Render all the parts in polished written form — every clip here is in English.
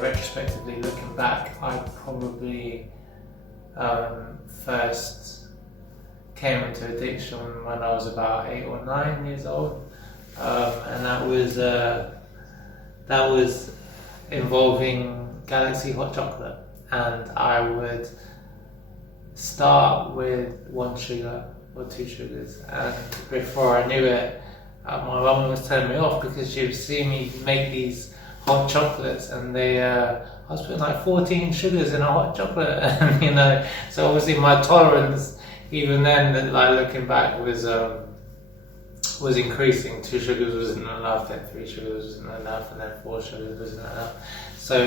retrospectively looking back, I probably first came into addiction when I was about 8 or 9 years old, and that was involving Galaxy hot chocolate, and I would start with 1 sugar or 2 sugars, and before I knew it, my mum was turning me off because she would see me make these hot chocolates, and I was putting like 14 sugars in a hot chocolate, and so obviously my tolerance even then, like looking back, was increasing. 2 sugars wasn't enough, then 3 sugars wasn't enough, and then 4 sugars wasn't enough. So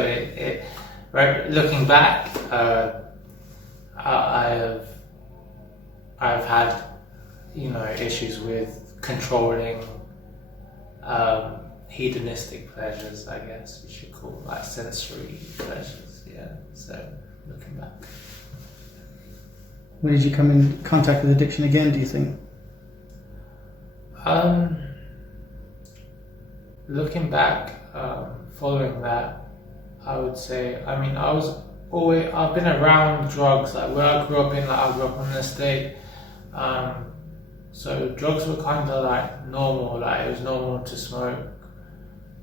looking back, I've had issues with controlling hedonistic pleasures, I guess you should call, like sensory pleasures. Yeah. So looking back. When did you come in contact with addiction again, do you think? Looking back, following that, I would say, I've been around drugs, like where I grew up in, I grew up on an estate, so drugs were kind of like normal, like it was normal to smoke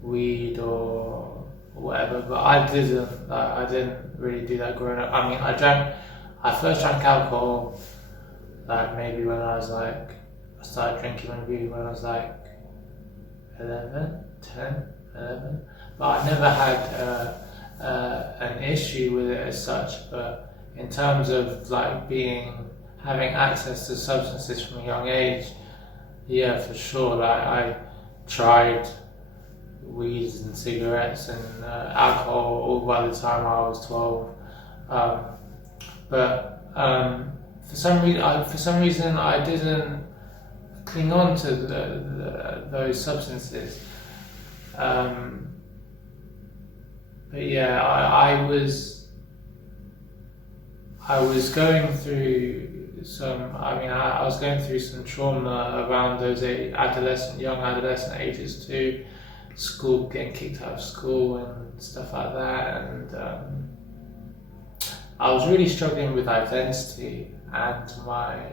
weed or whatever, but I didn't really do that growing up. I first drank alcohol, like maybe when I started drinking maybe when I was like 11, but I never had an issue with it as such. But in terms of like having access to substances from a young age, yeah, for sure. Like I tried weed and cigarettes and alcohol all by the time I was 12. But for some reason, I didn't cling on to those substances. But yeah, I was going through some. I was going through some trauma around those young adolescent ages too. School, getting kicked out of school and stuff like that, and I was really struggling with identity and my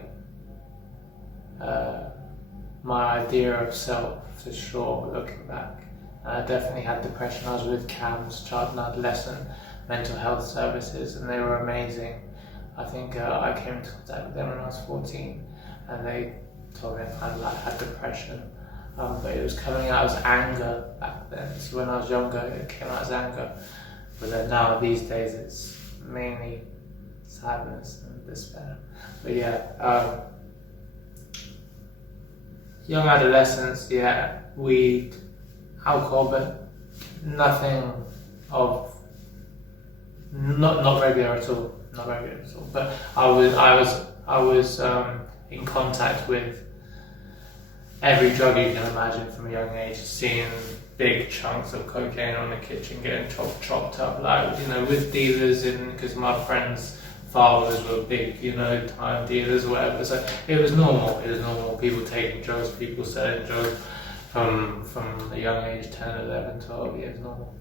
idea of self, for sure, looking back. I definitely had depression. I was with CAMS, Child and Adolescent Mental Health Services, and they were amazing. I think I came into contact with them when I was 14, and they told me I had depression, but it was coming out as anger back then. So when I was younger, it came out as anger, but then now these days it's mainly sadness and despair. But yeah, young adolescence, yeah, weed, alcohol, but nothing of not regular at all. Not regular at all. But I was in contact with every drug you can imagine from a young age, seeing big chunks of cocaine on the kitchen getting chopped up, like with dealers, because my friends' fathers were big, time dealers or whatever. So it was normal. People taking drugs, people selling drugs from a young age, 10, 11, 12 years, normal.